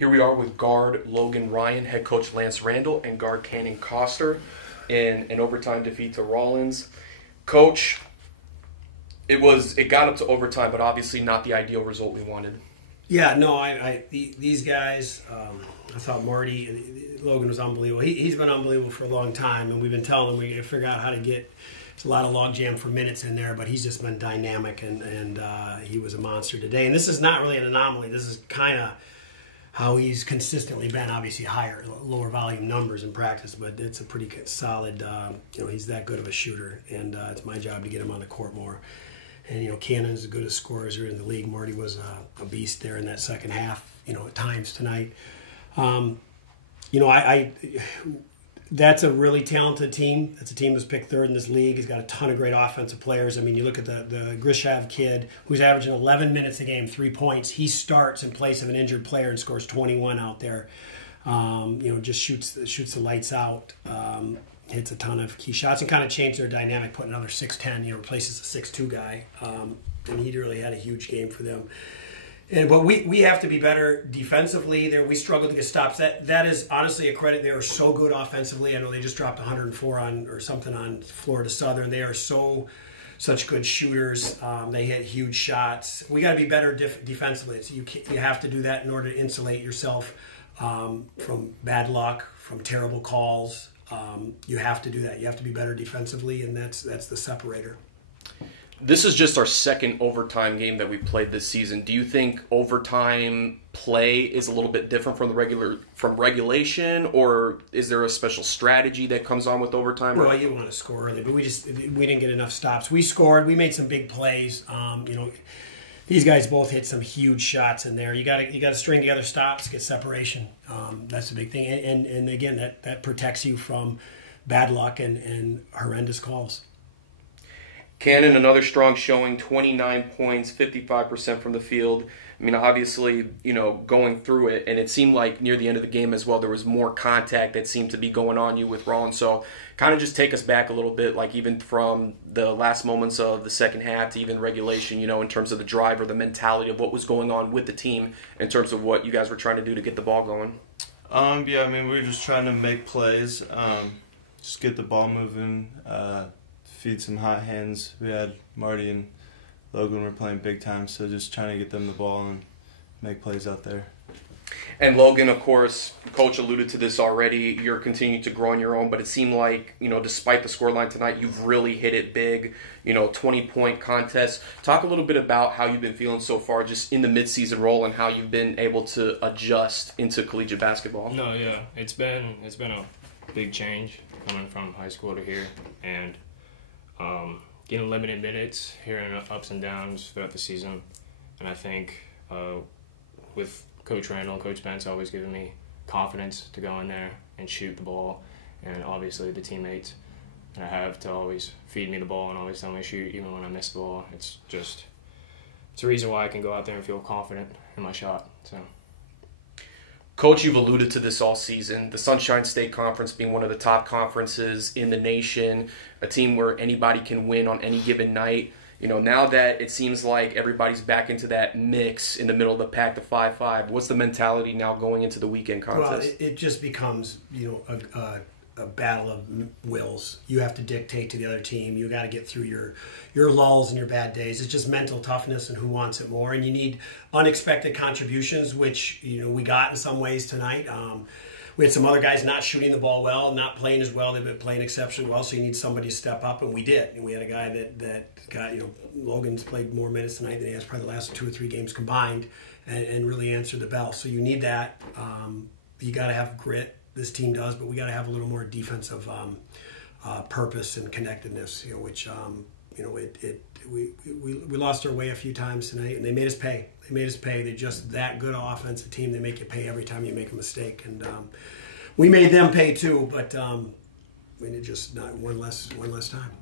Here we are with guard Logan Ryan, head coach Lance Randall, and guard Cannon Coster in an overtime defeat to Rollins. Coach, it got up to overtime, but obviously not the ideal result we wanted. Yeah, no, these guys, I thought Logan was unbelievable. He's been unbelievable for a long time, and we've been telling him we got to figure out how to get. It's a lot of logjam for minutes in there, but he's just been dynamic, and he was a monster today. And this is not really an anomaly. This is kind of how he's consistently been. Obviously, lower volume numbers in practice, but it's a pretty solid. He's that good of a shooter, and it's my job to get him on the court more. And Cannon's as good a scorer as in the league. Marty was a beast there in that second half. At times tonight. That's a really talented team. That's a team that's picked third in this league. He's got a ton of great offensive players. I mean, you look at the Grishav kid who's averaging 11 minutes a game, 3 points. He starts in place of an injured player and scores 21 out there. Just shoots the lights out. Hits a ton of key shots and kind of changed their dynamic, put another 6'10", replaces a 6'2" guy. And he really had a huge game for them. But we have to be better defensively. We struggled to get stops. That is honestly a credit. They are so good offensively. I know they just dropped 104 on Florida Southern. They are such good shooters. They hit huge shots. We got to be better defensively. So you have to do that in order to insulate yourself from bad luck, from terrible calls. You have to do that. You have to be better defensively, and that's the separator. This is just our second overtime game that we played this season. Do you think overtime play is a little bit different from regulation, or is there a special strategy that comes on with overtime? Well, you want to score early, but we didn't get enough stops. We scored. We made some big plays. These guys both hit some huge shots in there. You got to string together stops, get separation. That's the big thing, and again that protects you from bad luck and horrendous calls. Cannon, another strong showing, 29 points, 55% from the field. I mean, obviously, going through it, and it seemed like near the end of the game as well, there was more contact that seemed to be going on you with Rollins. So kind of just take us back a little bit, like even from the last moments of the second half to even regulation, in terms of the drive or the mentality of what was going on with the team in terms of what you guys were trying to do to get the ball going. We were just trying to make plays, just get the ball moving, feed some hot hands. We had Marty and Logan were playing big time, so just trying to get them the ball and make plays out there. And Logan, of course, Coach alluded to this already, you're continuing to grow on your own, but it seemed like, despite the scoreline tonight, you've really hit it big, 20-point contest. Talk a little bit about how you've been feeling so far just in the midseason role and how you've been able to adjust into collegiate basketball. No, yeah, it's been a big change coming from high school to here, and getting limited minutes, hearing ups and downs throughout the season. And I think with Coach Randall and Coach Spence always giving me confidence to go in there and shoot the ball, and obviously the teammates that I have to always feed me the ball and always tell me to shoot even when I miss the ball. It's a reason why I can go out there and feel confident in my shot. So. Coach, you've alluded to this all season, the Sunshine State Conference being one of the top conferences in the nation, a team where anybody can win on any given night. Now that it seems like everybody's back into that mix in the middle of the pack, the 5-5, what's the mentality now going into the weekend contest? Well, it just becomes, a battle of wills. You have to dictate to the other team. You got to get through your lulls and your bad days. It's just mental toughness and who wants it more. And you need unexpected contributions, which we got in some ways tonight. We had some other guys not shooting the ball well, not playing as well. They've been playing exceptionally well, so you need somebody to step up, and we did. And we had a guy that got, Logan's played more minutes tonight than he has probably the last 2 or 3 games combined, and really answered the bell. So you need that. You got to have grit. This team does, but we got to have a little more defensive purpose and connectedness. Which we lost our way a few times tonight, and they made us pay. They're just that good an offensive team. They make you pay every time you make a mistake, and we made them pay too. But just not one less time.